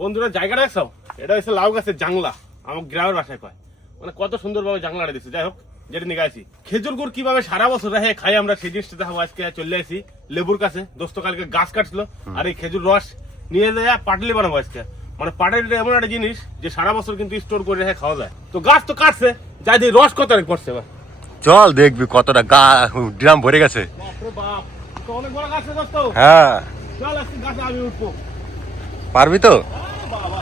বন্ধুরা জায়গাটা দেখছো, এটা হচ্ছে লাউ গাছের জাংলা, আমার গ্রামের ভাষায় কয়। মানে কত সুন্দরভাবে জাংলাটা দিচ্ছে। যাই হোক, যেটা নিয়ে আসি খেজুর গুড় কিভাবে সারা বছর রেখে খাই আমরা, সেই জিনিসটা দেখাবো। আজকে চলে আসি লেবুর কাছে, দোস্ত কালকে গাছ কাটছিল, আর এই খেজুর রস নিয়ে যায় পাটলি বানাবো আজকে। মানে পাটালিটা এমন একটা জিনিস যে সারা বছর কিন্তু স্টোর করে রেখে খাওয়া যায়। তো গাছ তো কাটছে, যাই দিয়ে রস কত পড়ছে এবার চল দেখবি কতটা ড্রাম ভরে গেছে। বাপরে বাপ, তো অনেক বড় গাছ রে দোস্ত। হ্যাঁ, চল আজকে গাছে আমি উঠবো। পারবি তো? বাবা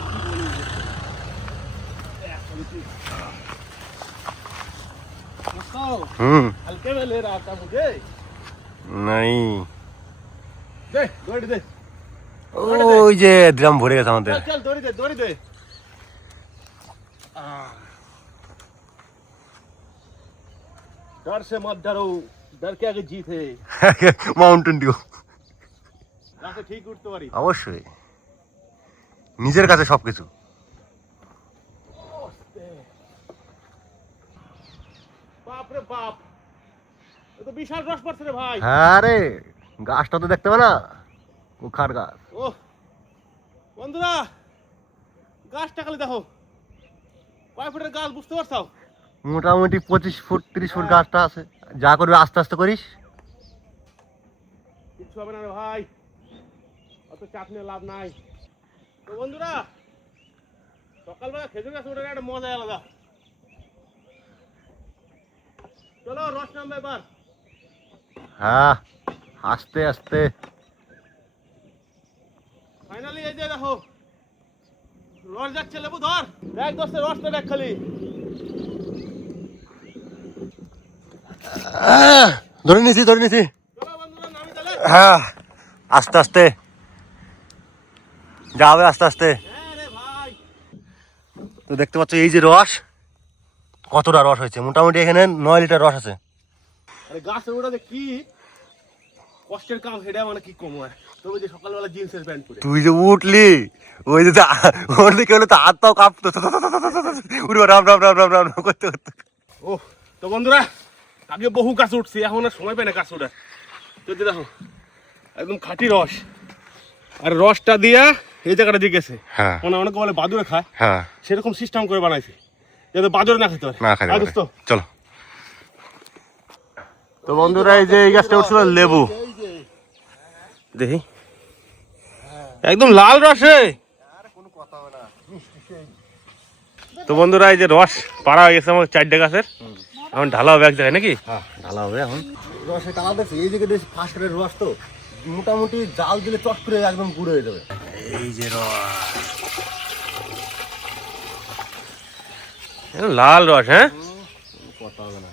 हल्के में ले रहा था मुझे। नहीं, दे दौड़ी दे, ওই যে ড্রাম ভরে গেছে আমাদের। चल चल दौड़ी दे दौड़ी दे। डर से मत डरो, डर के आगे जीत है। মাউন্টেন ডিউ গাছে ঠিক উঠতে পারি অবশ্যই, নিজের কাছে সবকিছু। বাপ রে বাপ, এ তো বিশাল রস পড়ছে রে ভাই। হ্যাঁ রে, গাছটা তো দেখতে পাবে না, কুখার গাছ। ও বন্ধুরা, গাছটা খালি দেখো, কয় ফুটের গাছ বুঝতে পারছো? মোটামুটি 25 ফুট 30 ফুট গাছটা আছে। যা করবি আস্তে আস্তে করিস। কিচ্ছু হবে না রে ভাই, অত চাপ নিয়ে লাভ নাই। তো বন্ধুরা, সকালবেলা খেজুর গাছ ওঠার একটা মজা আলাদা। চলো রস নামবে এবার। হ্যাঁ, আস্তে আস্তে। ফাইনালি এই যে দেখো রস যাচ্ছে। লেবু ধর, দেখ দোস্ত রসটা দেখ খালি। ধরে নিছি ধরে নিছি। চলো বন্ধুরা নামি তাহলে। হ্যাঁ, আস্তে আস্তে যাবে, আস্তে আস্তে। হ্যাঁ রে ভাই, তো দেখতে পাচ্ছ এই যে রস, কতটা রস হয়েছে। মোটামুটি এখানে 9 লিটার রস আছে। আরে গাছে ওঠাতে কি কষ্টের কাম, হেডা মানে কি কম হয়। তবে যে সকালবেলা জিন্সের প্যান্ট পরে তুই যে উঠলি, ওই যে ওর দিকে হলে তো হাত পাও কাঁপতো, উঠবো রাম রাম রাম রাম রাম করতে করতে। ও তো বন্ধুরা, আগে বহু গাছ উঠছি, এখন আর সময় পাই না গাছ ওঠার। তো যে দেখো একদম খাঁটি রস, আর রসটা দিয়া এই জায়গাটা দিয়ে গেছে। হ্যাঁ। মানে অনেকে বলে বাদুড়ে খায়, হ্যাঁ, সেরকম সিস্টেম করে বানাইছে যাতে বাদুড়ে না খেতে পারে। না খাই আর দোস্ত, চলো। তো বন্ধুরা, এই যে এই গাছটা উঠছিল লেবু, দেখি একদম লাল রসে। তো বন্ধুরা, এই যে রস পাড়া হয়ে গেছে আমার 4টে গাছের, এখন ঢালা হবে এক জায়গায় নাকি? হ্যাঁ ঢালা হবে এখন। রসে টানা দেখছি, এই দিকে দেখছি ফার্স্ট রস, তো মোটামুটি জাল দিলে চট করে একদম গুঁড়ো হয়ে যাবে। এই যে লাল রস, হ্যাঁ কথা হবে না,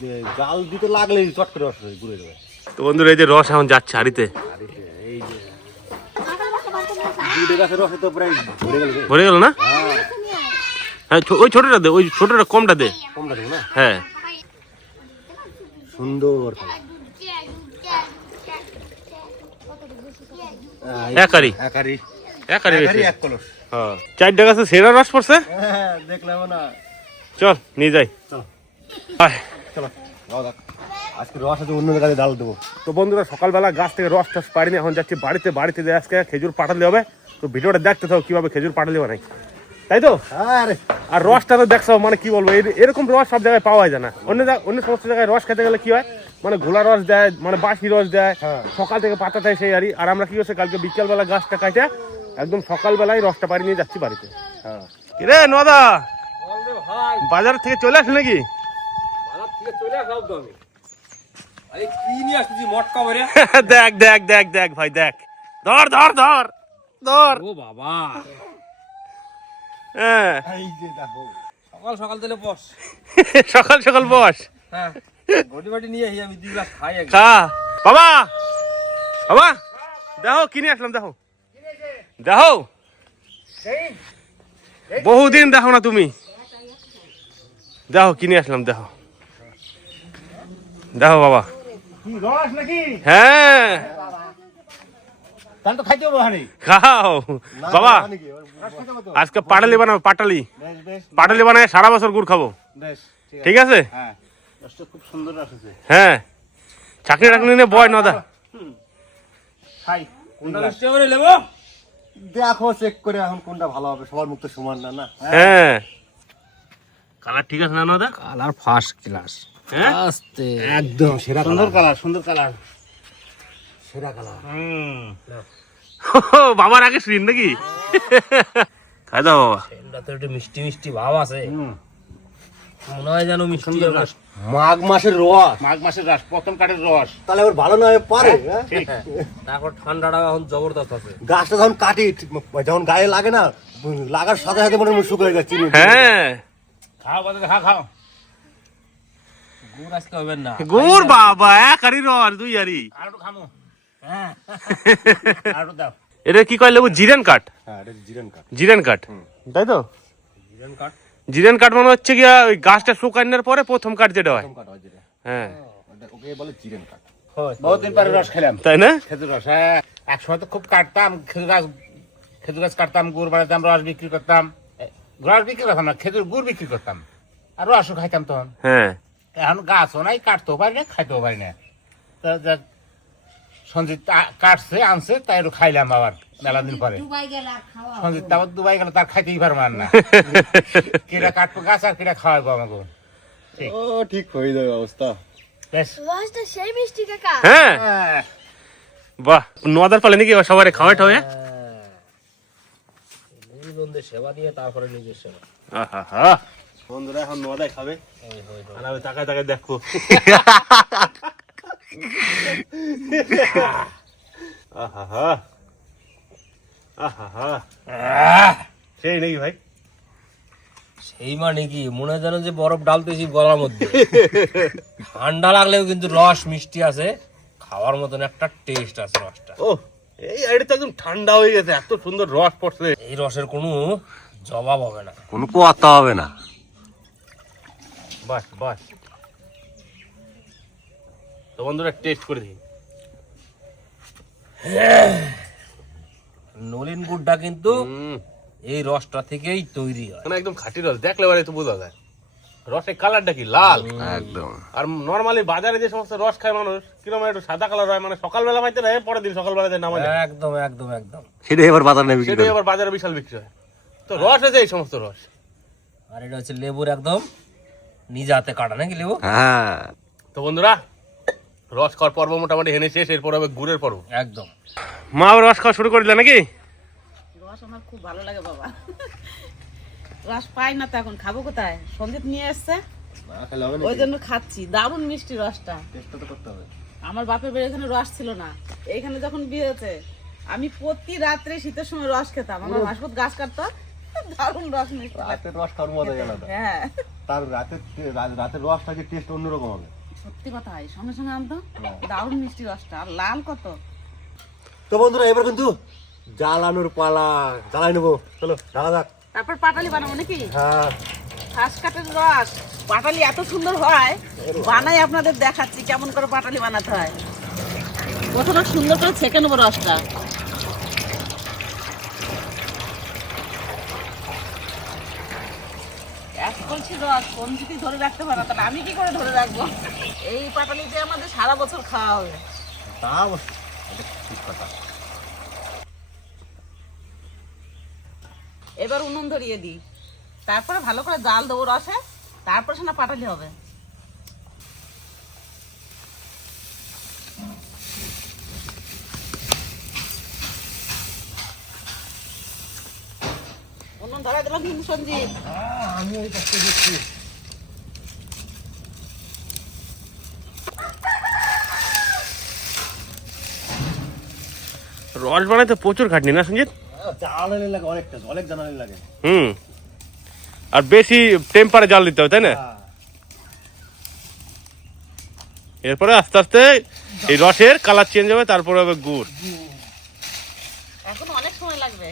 যে জাল দিতে লাগলে চট করে রস গুঁড়ো হয়ে যাবে। তো বন্ধুরা, এই যে রস এখন যাচ্ছে হাড়িতে। এই যে দুটো গাছের রসে তো প্রায় ভরে গেল। ভরে গেল না? হ্যাঁ, ওই ছোটটা দে, ওই ছোটটা কমটা দে। কমটা দেবো না? হ্যাঁ, সুন্দর একারি একারি একারি বেশি। এক কলস। হ্যাঁ, 4টে গাছে সেরা রস পড়ছে। হ্যাঁ, দেখলাম না। চল নিয়ে যাই। চলো আয়। চলো, আজকে রস আছে, অন্য গাছে ডাল দেবো। তো বন্ধুরা, সকালবেলা গাছ থেকে রস টস পারিনি, এখন যাচ্ছি বাড়িতে। বাড়িতে দিয়ে আজকে খেজুর পাঠালে হবে। তো ভিডিওটা দেখতে থাকো কিভাবে খেজুর পাঠালে বানাই, তাই তো? আরে আর রসটা তো দেখছো, মানে কি বলবো, এরকম রস সব জায়গায় পাওয়া যায় না। অন্য সমস্ত জায়গায় রস খেতে গেলে কি হয়, মানে ঘোলা রস দেয়, মানে বাসি রস দেয়, সকাল থেকে পাতা দেয় সেই আরই। আর আমরা কি করছি, কালকে বিকেলবেলা গাছটা কাটে একদম সকালবেলায় রসটা পাড়ি নিয়ে যাচ্ছি বাড়িতে। হ্যাঁ, কিরে নদা, বাজার থেকে চলে আসলি নাকি? দেখ দেখ দেখ দেখ ভাই, দেখ, ধর ধর ধর ধর। ও বাবা, হ্যাঁ, এই যে দেখো, সকাল সকাল দিলে বস। সকাল সকাল বস, হ্যাঁ, বডি বাটি নিয়ে আমি 2 গ্লাস খাই একদম। খা। বাবা বাবা, দেখো কিনে আসলাম, দেখো দেখো, বহুদিন দেখো না তুমি, দেখো কিনে আসলাম, দেখো দেখো বাবা। রস নাকি? হ্যাঁ, তাহলে তো খাইতে হবে। হানি খাও বাবা, আজকে পাটালি বানাবো, পাটালি পাটালি বানায় সারা বছর গুড় খাবো, ঠিক আছে? হ্যাঁ, রসটা খুব সুন্দর রস আছে। হ্যাঁ, চাকরি টাকরি নিয়ে বয় নদা। খাই কোনটা মিষ্টি করে নেবো? দেখো চেক করে এখন কোনটা ভালো হবে, সবার মুখ তো সমান না। না হ্যাঁ কালার ঠিক আছে না দাদা? Colour first class. হ্যাঁ আস্তে একদম সেরা সুন্দর কালার, সুন্দর কালার। সেরা কালার। বাবার আগে শ্রীন নাকি? খাই দাও বাবা। এটা তো একটু মিষ্টি মিষ্টি ভাব আছে, মনে হয় যেন মিষ্টি রস। মাঘ মাসের রস, মাঘ মাসের রস, প্রথম কাঠের রস। তাহলে আবার ভালো না হয়ে পারে? হ্যাঁ? তারপর ঠান্ডাটা এখন জবরদস্ত আছে। গাছটা যখন কাটি, যখন গায়ে লাগে না, লাগার সাথে সাথে মনে হয় শুকিয়ে যাচ্ছে। হ্যাঁ খাও বাদে, খাও খাও। গুড় আজকে হবেন না। গুড় বাবা এক আরি রস দুই আরি। আর একটু খামো। আর একটু দাও। এটা কি কয় লেবু? জিরেন কাঠ। হ্যাঁ, এটা জিরেন কাঠ। জিরেন কাঠ তাই তো? জিরেন কাঠ। জিরেন কাঠ মানে হচ্ছে গিয়া ওই গাছটা শুকানোর পরে প্রথম কাঠ যেটা হয়। প্রথম কাঠ হয় যেটা, হ্যাঁ ওকে বলে জিরেন কাঠ। বহুত দিন পরে রস খেলাম, তাই না? খেজুর রস। হ্যাঁ, একসময় তো খুব কাটতাম খেজুর গাছ কাটতাম, গুড় বানাতাম, রস বিক্রি করতাম। রস বিক্রি করতাম না, খেজুর গুড় বিক্রি করতাম, আর রসও খাইতাম তখন। হ্যাঁ এখন গাছও নাই, কাটতেও পারি না, খাইতেও পারি না। তা যাক, সঞ্জিত কাটছে আনছে, তাই একটু খাইলাম আবার মেলা দিন পরে। সঞ্জিত আবার দুবাই গেল, তার খাইতেই পারবো না। কিরা কাটবো গাছ আর কিরা খাওয়াবো আমাকে। ও ঠিক হয়ে যাবে অবস্থা। বেশ। রসটা সেই মিষ্টি কাকা। হ্যাঁ হ্যাঁ। বাহ নোয়াদার পালে নাকি সবাই খাওয়াই ঠাওয়াই? বন্ধুদের সেবা দিয়ে তারপরে নিজের সেবা। আহা বন্ধুরা এখন নোয়াদাই খাবে আর আমি তাকায় তাকায় দেখবো। আহা আহা সেই নাকি ভাই? সেই মানে কি, মনে হয় যেন যে বরফ ডালতেছি গলার মধ্যে। ঠান্ডা লাগলেও কিন্তু রস মিষ্টি আছে, খাওয়ার মতন একটা টেস্ট আছে রসটা। ও এই এটা তো একদম ঠান্ডা হয়ে গেছে, এত সুন্দর রস পড়ছে। এই রসের কোনো জবাব হবে না। কোনো কথা হবে না। বাস বাস তো বন্ধুরা টেস্ট করে দিই। নলিন গুড়টা কিন্তু এই রসটা থেকেই তৈরি হয়। মানে একদম খাঁটি রস, দেখলে বারে তো বোঝা যায়। রসের কালারটা কি লাল একদম। আর নরমালি বাজারে যে সমস্ত রস খায় মানুষ কিরকম একটু সাদা কালার হয়, মানে সকালবেলা পাইতে না পরের দিন সকালবেলা নামা যায়। একদম একদম একদম। সেটাই এবার বাজার নেবে। সেটাই আবার বাজারে বিশাল বিক্রি হয়। তো রস আছে এই সমস্ত রস। আর এটা হচ্ছে লেবুর একদম নিজে হাতে কাটা নাকি লেবু। হ্যাঁ, তো বন্ধুরা রস খাওয়ার পর্ব মোটামুটি হেনে শেষ, এরপর হবে গুড়ের পর্ব। একদম। মা রস খাওয়া শুরু করে দিলে নাকি? রস আমার খুব ভালো লাগে বাবা। রস পাই না তো এখন, খাবো কোথায়? সন্দীপ নিয়ে এসছে, ওই জন্য খাচ্ছি। দারুণ মিষ্টি রসটা। চেষ্টা তো করতে হবে। আমার বাপের বাড়ি এখানে রস ছিল না, এইখানে যখন বিয়ে হয়েছে আমি প্রতি রাত্রে শীতের সময় রস খেতাম। আমার মাসপুত গাছ কাটতো, দারুণ রস মিষ্টি লাগতো। রাতের রস খাওয়ার মজাই আলাদা। হ্যাঁ তার রাতের রসটা যে টেস্ট অন্যরকম হবে। সত্যি কথা, হয় সঙ্গে সঙ্গে আনতো দারুণ মিষ্টি রসটা, আর লাল কত। তো বন্ধুরা এবার কিন্তু জ্বালানোর পালা, জ্বালাই নেবো। চলো জ্বালা যাক। তারপর পাটালি বানাবো নাকি? হ্যাঁ, ঘাস কাটের রস পাটালি এত সুন্দর হয়, বানাই আপনাদের দেখাচ্ছি কেমন করে পাটালি বানাতে হয়। প্রথমে সুন্দর করে ছেঁকে নেবো রসটা। এক কলসি রস কোন যদি ধরে রাখতে পারে না, তাহলে আমি কি করে ধরে রাখবো? এই পাটালিতে আমাদের সারা বছর খাওয়া হবে। তা অবশ্য এটা ঠিক কথা। এবার উনুন ধরিয়ে দিই, তারপরে ভালো করে জাল দেবো রসে, তারপরে সেটা পাটালি হবে। উনুন ধরাই দিলাম কিন্তু সঞ্জিত। আমি ওই কাজটা দিচ্ছি। রস বানাইতে প্রচুর খাটনি না সঞ্জিত? জ্বালানি লাগে অনেকটা, অনেক জ্বালানি লাগে। আর বেশি টেম্পারে জাল দিতে হবে তাই না? এরপরে আস্তে আস্তে এই রসের কালার চেঞ্জ হবে, তারপরে হবে গুড়। এখন অনেক সময় লাগবে।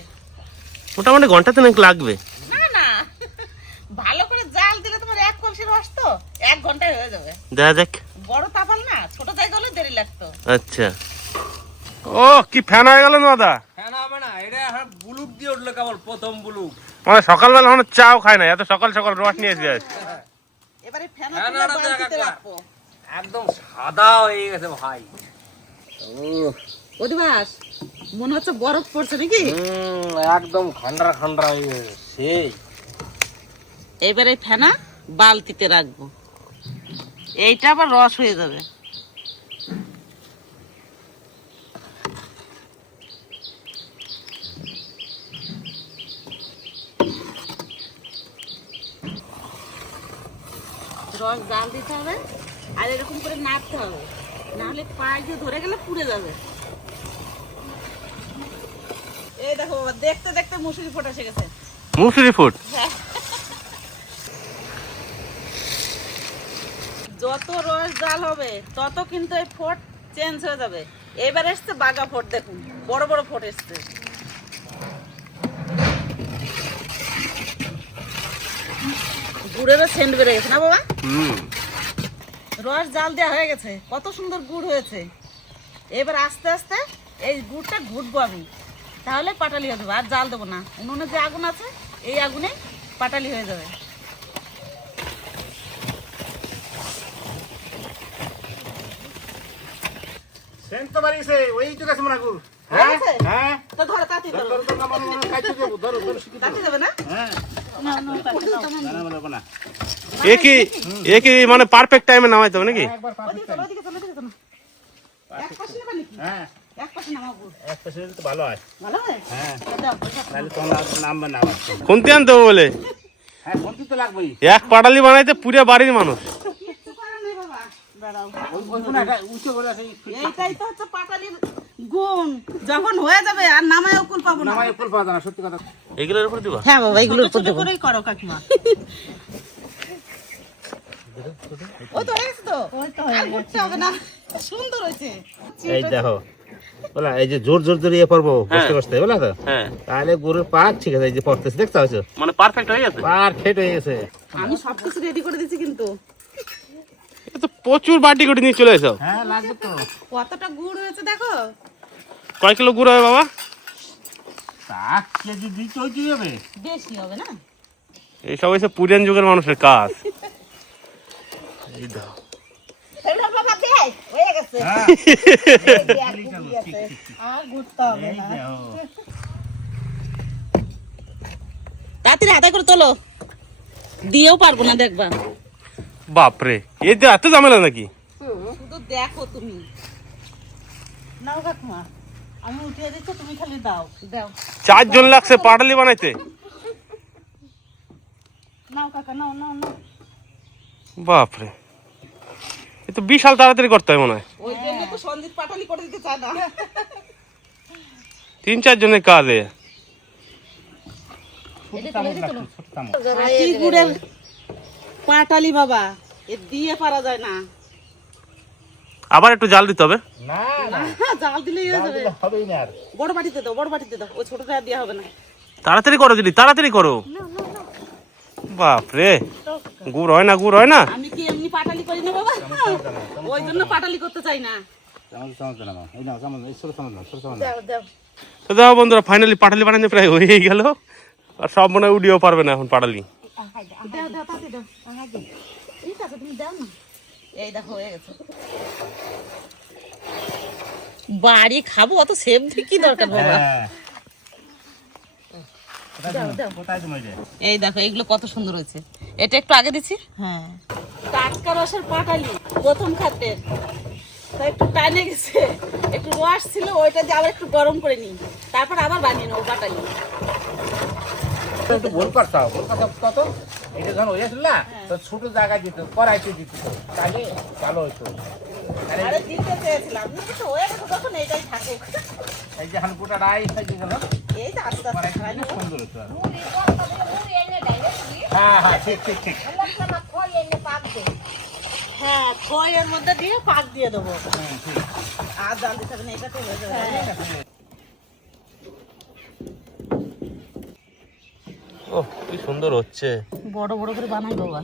মোটামুটি ঘন্টাতে নাকি লাগবে? না না, ভালো করে জাল দিলে তোমার এক কলসি রস তো 1 ঘন্টায় হয়ে যাবে। দেখা যাক। বড় তাপাল না, ছোট জায়গা হলে দেরি লাগতো। আচ্ছা। ও কি ফ্যান হয়ে গেল দাদা? হ্যাঁ না হবে না, এটা এখন বুলুক দিয়ে উঠলো কেবল প্রথম বুলুক। মানে সকালবেলা এখন চাও খায় না, এত সকাল সকাল রস নিয়ে এসে এবারে ফ্যান ফ্যান বালতিতে রাখবো। একদম সাদা হয়ে গেছে ভাই। অধিবাস মনে হচ্ছে বরফ পড়ছে নাকি? একদম ঠান্ডা ঠান্ডা সেই। এবারে ফেনা বালতিতে রাখবো, এইটা আবার রস হয়ে যাবে। রস জাল দিতে হবে আর এরকম করে নাড়তে হবে, নাহলে পায়ে দিয়ে ধরে গেলে পুড়ে যাবে। এই দেখো বাবা, দেখতে দেখতে মুসুরি ফোটা এসে গেছে। মুসুরি ফুট যত রস জাল হবে তত কিন্তু এই ফোট চেঞ্জ হয়ে যাবে। এবার এসছে বাগা ফোট, দেখুন বড় বড় ফোট এসছে। গুড়েরও সেন্ট বেড়ে গেছে না বাবা? রস জাল দেওয়া হয়ে গেছে, কত সুন্দর গুড় হয়েছে। এবার আস্তে আস্তে এই গুড়টা ঘুটবো আমি, তাহলে পাটালি হয়ে যাবে। আর জাল দেবো না, উনুনে যে আগুন আছে এই আগুনে পাটালি হয়ে যাবে। সেন তো বাড়িছে ওই তো কাছে মনে করু। হয়ে গেছে? হ্যাঁ তো ধরো তাঁতি ধরো। ধরো তো কামান মনে কাইতে দেব ধরো ধরো শিখি তাঁতি দেবে না? হ্যাঁ নাও, নাও, তাঁতি নাও। না বলবো না এ কি মানে পারফেক্ট টাইমে নামাইতে হবে নাকি? একবার ওদিকে চলো, ওদিকে চলো, ওদিকে চলো। এক পাশে নেবা নাকি? হ্যাঁ এক পাশে নামাবো। এক পাশে তো ভালো হয় ভালো হয়? হ্যাঁ দাও, পয়সা দাও। তাহলে তোমার নাম্বার না আবার খুনতে আনতে হবে বলে হ্যাঁ ফোন তো লাগবেই এক পাটালি বানাইতে পুরো বাড়ির মানুষ। কিচ্ছু করার নেই বাবা, দাঁড়াও। ওই কোন একটা উঁচু করে আছে এইটাই তো হচ্ছে পাটালির গুণ, যখন হয়ে যাবে আর নামায় অকুল পাবো না। নামায় ফুল পাওয়া যায় না সত্যি কথা এগুলোর উপর দিবা? হ্যাঁ বাবা, এগুলোর উপর দেবো। করেই করো কাকিমা। ওই তো হয়ে গেছে তো, আর ঘুরতে হবে না, সুন্দর হয়েছে। এই দেখো বলা এই যে জোর জোর জোর ইয়ে পড়বো বসতে বসতে বলা তো হ্যাঁ, তাহলে গরুর পাক ঠিক আছে এই যে পড়তেছে দেখতে পাচ্ছ মানে পারফেক্ট হয়ে গেছে। পারফেক্ট হয়ে গেছে আমি সবকিছু রেডি করে দিচ্ছি কিন্তু। এ তো প্রচুর বাটি করে নিয়ে চলে এসো। হ্যাঁ লাগবে তো কতটা গুড় হয়েছে দেখো। কয় কিলো গুড় হবে বাবা? তা কেজি দিতে হইতে হবে বেশি হবে না? এইসব হয়েছে পুরান যুগের মানুষের কাজ। এই দাও। এগুলো বাবা দে, হয়ে গেছে। হ্যাঁ আর ঘুরতে হবে এই না। দেখো তাড়াতাড়ি হাতে করে তোলো, দিয়েও পারবো না দেখবা। বাপরে, এই যে এত ঝামেলা নাকি? শুধু দেখো তুমি। নাও কাকিমা, আমি উঠিয়ে দিচ্ছি, তুমি খালি দাও দাও। 4 জন লাগছে পাটালি বানাইতে। নাও কাকা, নাও নাও নাও। বাপরে, এ তো বিশাল তাড়াতাড়ি করতে হয় মনে হয়। ওই জন্য তো সন্দীপ পাটালি করে দিতে চায় না। 3-4 জনের কাজ এ। হাতি গুড়ের পাটালি বাবা, এ দিয়ে পারা যায় না। আবার একটু জাল দিতে হবে। না না জাল দিলেই হয়ে যাবে। হবেই না আর বড় বাটিতে দাও, বড় বাটিতে দাও, ওই ছোটটা দেওয়া হবে না। তাড়াতাড়ি করো দিদি, তাড়াতাড়ি করো। বাপরে, গুড় হয় না, গুড় হয় না। আমি কি এমনি পাটালি করি না বাবা, ওই জন্য পাটালি করতে চাই না। চামচ চামচ না এই নাও চামচ এই ছোট চামচ না ছোট চামচ দাও দাও। তো দেখো বন্ধুরা, ফাইনালি পাটালি বানাইতে প্রায় হয়েই গেল। আর সব মনে হয় উডিও পারবে না এখন পাটালি। দাও দাও তাতে দাও। ঠিক আছে, তুমি দাও না। এই দেখো হয়ে গেছে। বাড়ি খাবো, অত সেভ কি দরকার বাবা। হ্যাঁ দাও দাও। কোথায় তুমি রে এই দেখো এগুলো কত সুন্দর হয়েছে। এটা একটু আগে দিচ্ছি। হ্যাঁ, টাটকা রসের পাটালি প্রথম খাদ্যের, তাই একটু টাইনে গেছে, একটু রস ছিল, ওইটা দিয়ে আবার একটু গরম করে নিই, তারপর আবার বানিয়ে নেবো পাটালি। একটু ভুল করতাও ভুল কথা কত এটা যখন হয়েছিল না তো ছোট জায়গা দিত কড়াইতে দিত তাহলে ভালো হইতো আরে দিতে চেয়েছিলাম, কিন্তু হয়ে গেছে যখন এইটাই থাকুক। এই যে এখন গোটা রাই হয়ে গেল এই তো আস্তে আস্তে খাই নেবো। সুন্দর হতো হ্যাঁ হ্যাঁ ঠিক ঠিক ঠিক হ্যাঁ, খয়ের মধ্যে দিয়ে পাক দিয়ে দেবো। আর জাল দিতে হবে না, এটাতে হয়ে যাবে। ও কি সুন্দর হচ্ছে। বড় বড় করে বানাই বাবা।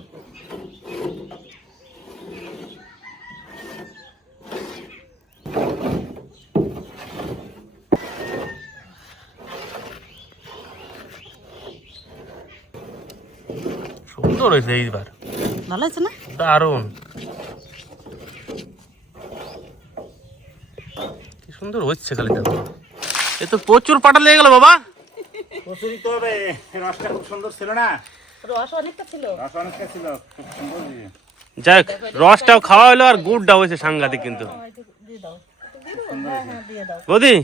সুন্দর হয়েছে এইবার, ভালো আছে না? দারুণ। কি সুন্দর হচ্ছে খালি দেখো, এ তো প্রচুর পাটা লেগে গেল বাবা। প্রচুরই তো হবে, রসটা খুব সুন্দর ছিল না? রস অনেকটা ছিল। রস অনেকটা ছিল, খুব সুন্দর। যাই হোক, রসটাও খাওয়া হলো আর গুড়টাও হয়েছে সাংঘাতিক কিন্তু। দিয়ে দাও, হ্যাঁ হ্যাঁ দিয়ে দাও। বৌদি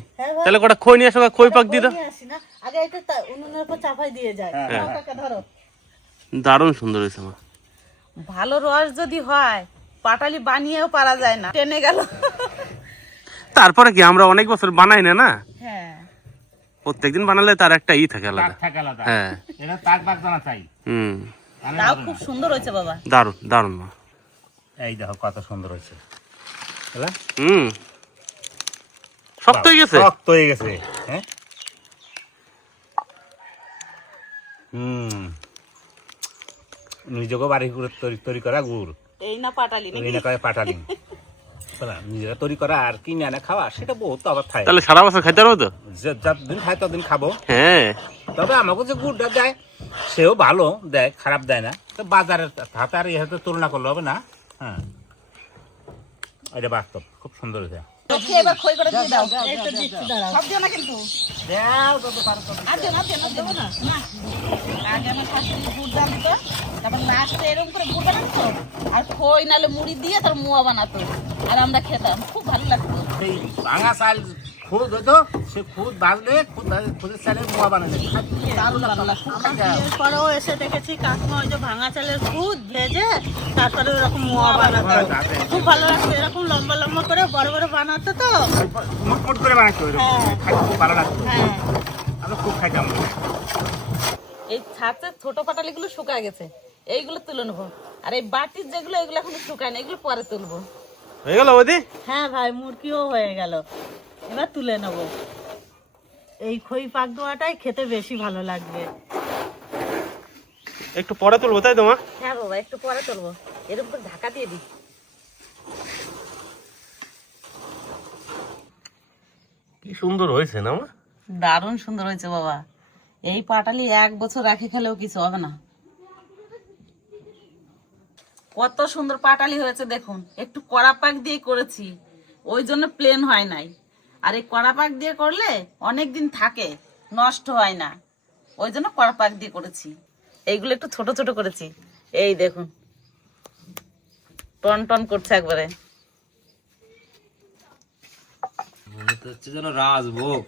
তাহলে কটা খই নিয়ে আসো, খই পাক দিয়ে দাও। নিয়ে আসি না, আগে এটা উনুনের উপর চাপাই দিয়ে যায়। নাও কাকা ধরো। দারুণ সুন্দর হয়েছে মা। ভালো রস যদি হয় পাটালি বানিয়েও পারা যায় না, টেনে গেল। তারপরে কি আমরা অনেক বছর বানাই না, না হ্যাঁ প্রত্যেকদিন বানালে তার একটা ই থাকে আলাদা। তাক থাকে আলাদা। হ্যাঁ এটা তাক বাক জানা চাই। তাও খুব সুন্দর হয়েছে বাবা। দারুণ দারুণ মা। এই দেখো কত সুন্দর হয়েছে। বুঝলা? শক্ত হয়ে গেছে। শক্ত হয়ে গেছে। হ্যাঁ নিজেকে বাড়ি করে তৈরি করা গুড়, এই না পাটালি এই না করে পাটালি। বুঝলা? নিজেরা তৈরি করা আর কিনে আনে খাওয়া সেটা বহুত আবার থাকে। তাহলে সারা বছর খাইতে পারবো তো? যতদিন খাই ততদিন খাবো। হ্যাঁ তবে আমাকে যে গুড়টা দেয় সেও ভালো দেয়, খারাপ দেয় না। তো বাজারের হাতে আর এর হাতে তুলনা করলে হবে না। হ্যাঁ এটা বাস্তব, খুব সুন্দর হয়েছে। এবার খই করে দিয়ে দাও। এই তো দিচ্ছি, দাঁড়াও। সব দিও না কিন্তু। দাও যত পারো তত। আর দিও না, দেবো না। না। আগে আমার শাশুড়ি গুড় দাম দিত, তারপর লাস্টে এরকম করে গুড় বানাতো, আর খই নাহলে মুড়ি দিয়ে তার মুয়া বানাতো, আর আমরা খেতাম, খুব ভালো লাগতো। সেই ভাঙা চাল খুদ হতো, সে খুদ বাজলে খুদের চালের মোয়া বানালে দারুণ ভালো লাগতো। আমার বিয়ের পরেও এসে দেখেছি কাকিমা ওই যে ভাঙা চালের খুদ ভেজে তারপরে ওরকম মোয়া বানাতো, খুব ভালো লাগতো। এরকম লম্বা লম্বা করে বড় বড় বানাতো তো, মোট করে বানাতো, খাইতে খুব ভালো লাগতো। হ্যাঁ। আমরা খুব খাইতাম। এই ছাঁচের ছোট পাটালিগুলো শুকায় গেছে, এইগুলো তুলে নেবো। আর এই বাটির যেগুলো, এগুলো এখনো শুকায় না, এগুলো পরে তুলবো। হয়ে গেল বৌদি? হ্যাঁ ভাই, মুরগিও হয়ে গেল, এবার তুলে নেবো। এই খই পাক দেওয়াটাই খেতে বেশি ভালো লাগবে। একটু পরে তুলবো তাই তো মা? হ্যাঁ বাবা, একটু পরে তুলবো। এরকম করে ঢাকা দিয়ে দিই। কি সুন্দর হয়েছে না মা? দারুণ সুন্দর হয়েছে বাবা। এই পাটালি 1 বছর রাখে খেলেও কিছু হবে না। কত সুন্দর পাটালি হয়েছে দেখুন। একটু কড়া পাক দিয়ে করেছি, ওই জন্য প্লেন হয় নাই। আর এই কড়া পাক দিয়ে করলে অনেক দিন থাকে, নষ্ট হয় না, ওই জন্য কড়া পাক দিয়ে করেছি। এইগুলো একটু ছোট ছোট করেছি, এই দেখুন টন টন করছে একবারে। মনে তো হচ্ছে যেন রাজভোগ।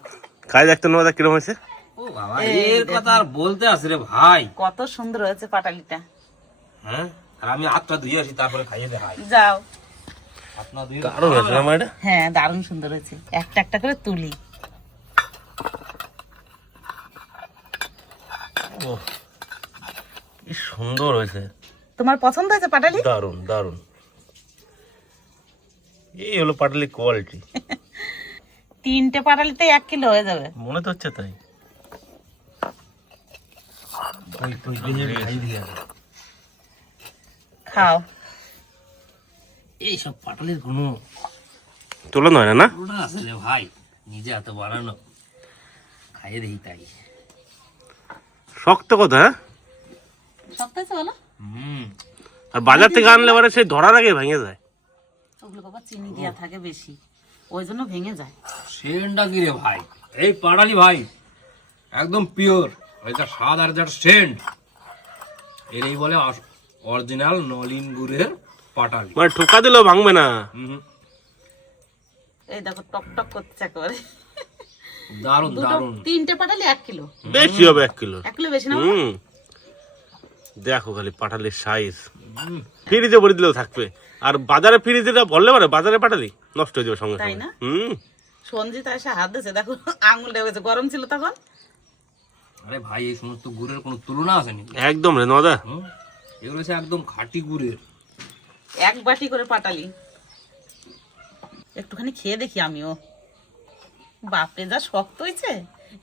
খাই দেখতে নেওয়া কিরকম হয়েছে। ও বাবা, এর কথা আর বলতে আসি রে ভাই। কত সুন্দর হয়েছে পাটালিটা। হ্যাঁ, আর আমি হাতটা ধুয়ে আসি তারপরে খাইয়ে দেখাই। যাও। হাত না ধুয়ে দারুণ হয়েছে না মা এটা? হ্যাঁ দারুণ সুন্দর হয়েছে। একটা একটা করে তুলি। কি সুন্দর হয়েছে। তোমার পছন্দ হয়েছে পাটালি? দারুণ দারুণ। এই হলো পাটালি কোয়ালিটি। 3টে পাটালিতে 1 কিলো হয়ে যাবে মনে তো হচ্ছে তাই। খাও। এইসব পাটালির কোনো তুলনা হয় না না? তুলনা আছে রে ভাই, নিজে হাতে বানানো, খাইয়ে দেখি তাই। শক্ত কথা। হ্যাঁ, শক্ত হয়েছে বলো? আর বাজার থেকে আনলে পরে সেই ধরার আগে ভেঙে যায়। ওগুলো বাবা চিনি দেওয়া থাকে বেশি, ওই জন্য ভেঙে যায়। সেন্টটা কি রে ভাই, এই পাটালি ভাই একদম পিওর, ওইটা স্বাদ আর যার সেন্ট, এরই বলে অরিজিনাল নলিন গুড়ের পাটালি। মানে ঠোকা দিলেও ভাঙবে না। এই দেখো টক টক করছে একেবারে। দারুন দারুন। 3টে পাটালি 1 কিলো। বেশি হবে 1 কিলো। 1 কিলো বেশি না? দেখো খালি পাটালির সাইজ। ফ্রিজে ভরে দিলেও থাকবে। আর বাজারে ফ্রিজেটা ভরলে পারে, বাজারে পাটালি নষ্ট হয়ে যাবে সঙ্গে তাই সঙ্গে। না? সঞ্জিত এসে হাত দিয়েছে, দেখো আঙুল লেগেছে, গরম ছিল তখন। আরে ভাই, এই সমস্ত গুড়ের কোনো তুলনা আছে নাকি? একদম রে নদা। এগুলো হচ্ছে একদম খাঁটি গুড়ের। 1 বাটি করে পাটালি। একটুখানি খেয়ে দেখি আমিও। বাপরে যা শক্ত হয়েছে।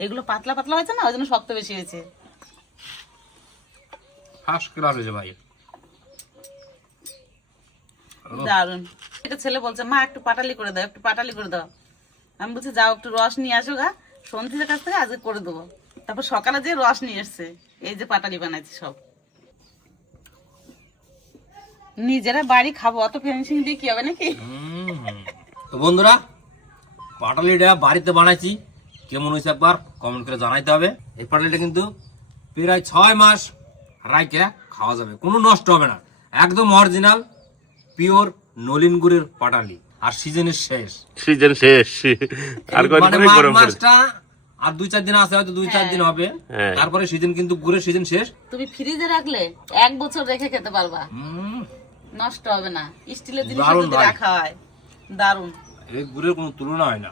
এগুলো পাতলা পাতলা হয়েছে না, ওই জন্য শক্ত বেশি হয়েছে। ফার্স্ট ক্লাস হয়েছে ভাই। দারুন। একটা ছেলে বলছে মা একটু পাটালি করে দাও, একটু পাটালি করে দাও। আমি বলছি যাও একটু রস নিয়ে আসো গা, সন্ধিদের কাছ থেকে আজকে করে দেবো। তারপর সকালে যে রস নিয়ে এসছে, এই যে পাটালি বানাইছি সব। নিজেরা বাড়ি খাবো, অত ফিনিশিং দিয়ে কি হবে নাকি? তো বন্ধুরা, পাটালিটা বাড়িতে বানাইছি, কেমন হয়েছে একবার কমেন্ট করে জানাইতে হবে। এই পাটালিটা কিন্তু প্রায় 6 মাস রাইকে খাওয়া যাবে, কোনো নষ্ট হবে না, একদম অরিজিনাল পিওর নলিন গুড়ের পাটালি। আর সিজনের শেষ, সিজন শেষ আর মানে মাঘ মাসটা আর 2-4 দিন আছে, হয়তো 2-4 দিন হবে, হ্যাঁ। তারপরে সিজন কিন্তু গুড়ের সিজন শেষ। তুমি ফ্রিজে রাখলে 1 বছর রেখে খেতে পারবা, নষ্ট হবে না। স্টিলের জিনিস দারুণ যদি ভাই। রাখা হয় দারুণ। এই গুড়ের কোনো তুলনা হয় না।